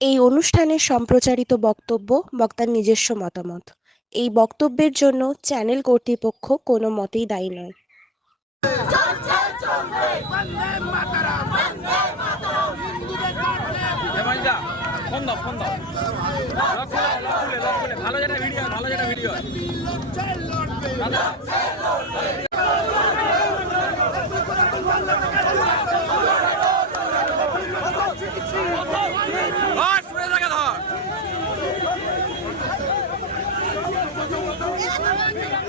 এই অনুষ্ঠানে সম্প্রচারিত বক্তব্য বক্তার নিজস্ব মতামত। এই বক্তব্যের জন্য চ্যানেল কর্তৃপক্ষ কোনো মতেই দায়ী নয়। Thank you.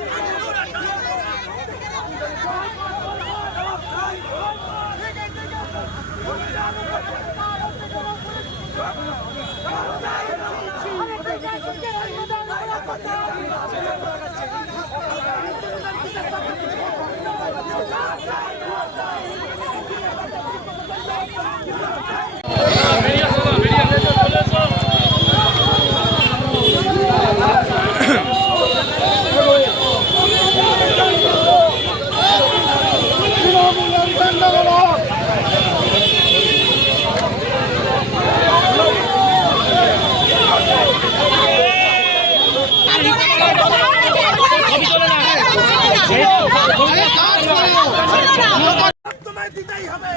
দিতেই হবে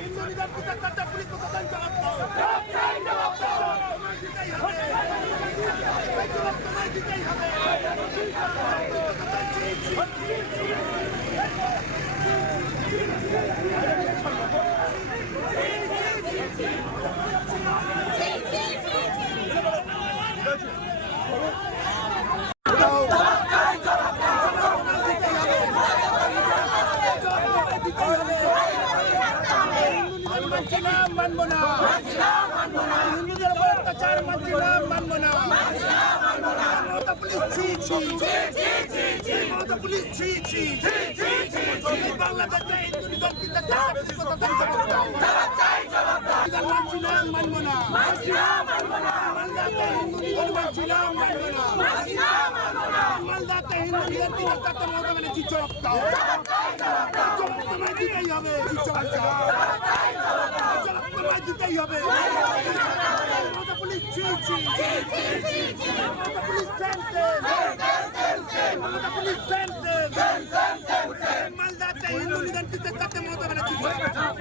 হিন্দু নিরাপত্তা করতে পুলিশ প্রশাসন জবাব দাও তোমায় দিতেই হবে তোমায় দিতেই হবে মানছি না মানবো না। হিন্দুদের অত্যাচার মানছি না। মানবো না। মমতা পুলিশ ছি ছি মমতা পুলিশ ছি ছি বাংলাদেশে হিন্দু নির্যাতিতদের সাথে পুলিশ প্রশাসন জবাব দাও। মানছি না মানবো না মালদাতে হিন্দু নিধন মানছি না মানবো না মালদাতে হিন্দু নিধন সাথে মমতা ব্যানার্জি জবাব দাও জবাব তোমায় দিতেই হবে জবাব দাও জবাব তোমায় দিতেই হবে মালদাতে হিন্দু নিধনকৃতের সাথে মমতা ব্যানার্জি জবাব দাও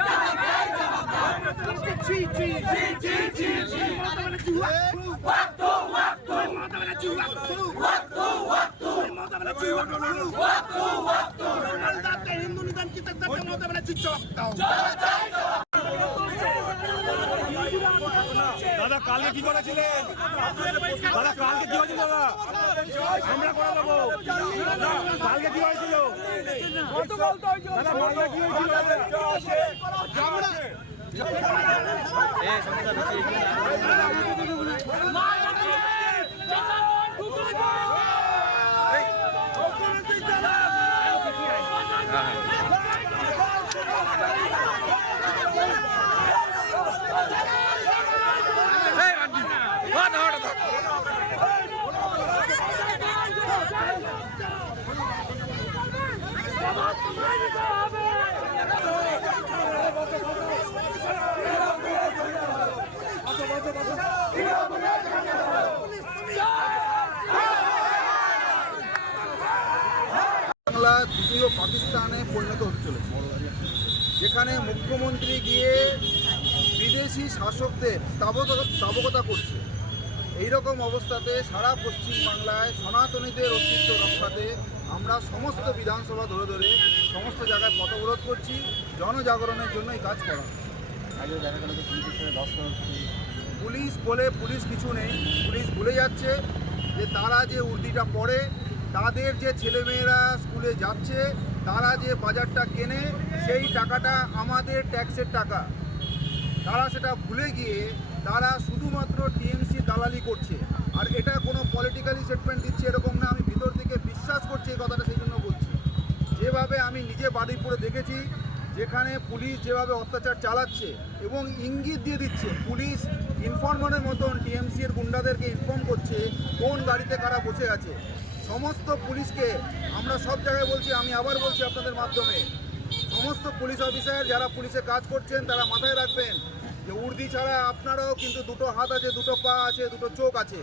ছি ছি ছি ছি ছি ছি মমতা ব্যানার্জি ওয়াক্তু ওয়াক্তু মমতা ব্যানার্জি ওয়াক্তু ওয়াক্তু মমতা ব্যানার্জি ওয়াক্তু মালদাতে হিন্দু নিধনকৃতের সাথে মমতা ব্যানার্জি জবাব দাও দাদা কালকে কি করেছিলেন? দাদা কালকে কি হয়েছিল দাদা? আমরা করে দেবো। কালকে কি হয়েছিল? দাদা মালদা কি হয়েছিল এই আন্টি ধর ধর ধর বাংলা দ্বিতীয় পাকিস্তানে পরিণত হতে চলেছে। যেখানে মুখ্যমন্ত্রী গিয়ে বিদেশি শাসকদের স্থাবকতা করছে। এইরকম অবস্থাতে সারা পশ্চিম বাংলায় সনাতনীদের অস্তিত্ব রক্ষাতে আমরা সমস্ত বিধানসভা ধরে ধরে সমস্ত জায়গায় পথ অবরোধ করছি জনজাগরণের জন্য এই কাজ করা। পুলিশ বলে পুলিশ কিছু নেই পুলিশ ভুলে যাচ্ছে যে তারা যে উর্দিটা পড়ে তাদের যে ছেলেমেয়েরা স্কুলে যাচ্ছে তারা যে বাজারটা কেনে সেই টাকাটা আমাদের ট্যাক্সের টাকা। তারা সেটা ভুলে গিয়ে তারা শুধুমাত্র টিএমসি দালালি করছে। আর এটা কোনো পলিটিক্যালি স্টেটমেন্ট দিচ্ছে এরকম না আমি ভিতর থেকে বিশ্বাস করছি এই কথাটা সেই জন্য বলছি। যেভাবে আমি নিজে বারুইপুরে দেখেছি, যেখানে পুলিশ যেভাবে অত্যাচার চালাচ্ছে এবং ইঙ্গিত দিয়ে দিচ্ছে, পুলিশ ইনফরমারের মতন টিএমসি এর গুন্ডাদেরকে ইনফর্ম করছে কোন গাড়িতে কারা বসে আছে। সমস্ত পুলিশকে আমরা সব জায়গায় বলছি, আমি আবার বলছি আপনাদের মাধ্যমে, সমস্ত পুলিশ অফিসার যারা পুলিশে কাজ করছেন, তারা মাথায় রাখবেন যে উর্দি ছাড়া আপনারাও কিন্তু দুটো হাত আছে, দুটো পা আছে, দুটো চোখ আছে।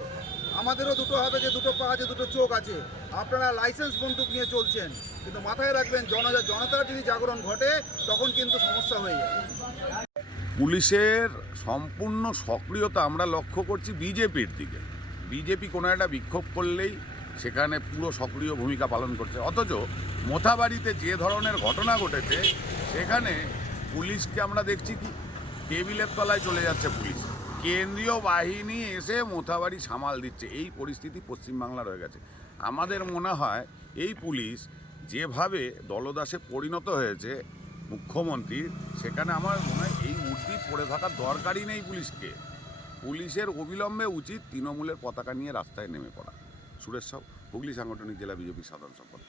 আমাদেরও দুটো হাত আছে, দুটো পা আছে, দুটো চোখ আছে। আপনারা লাইসেন্স বন্দুক নিয়ে চলছেন। কিন্তু মাথায় রাখবেন, জন জনতার যদি জাগরণ ঘটে, তখন কিন্তু সমস্যা হয়ে যাবে। পুলিশের সম্পূর্ণ সক্রিয়তা আমরা লক্ষ্য করছি বিজেপির দিকে। বিজেপি কোনো একটা বিক্ষোভ করলেই সেখানে পুরো সক্রিয় ভূমিকা পালন করছে। অথচ মোথাবাড়িতে যে ধরনের ঘটনা ঘটেছে, সেখানে পুলিশকে আমরা দেখছি কি? টেবিলের তলায় চলে যাচ্ছে পুলিশ। কেন্দ্রীয় বাহিনী এসে মোথাবাড়ি সামাল দিচ্ছে। এই পরিস্থিতি পশ্চিমবাংলার হয়ে গেছে। আমাদের মনে হয় এই পুলিশ যেভাবে দলদাসে পরিণত হয়েছে মুখ্যমন্ত্রী, সেখানে আমার মনে হয় এই মূর্তি পড়ে থাকার দরকারই নেই পুলিশকে। পুলিশের অবিলম্বে উচিত তৃণমূলের পতাকা নিয়ে রাস্তায় নেমে পড়া। সুরেশ সাউ হুগলি সাংগঠনিক জেলা বিজেপির সাধারণ সম্পাদক।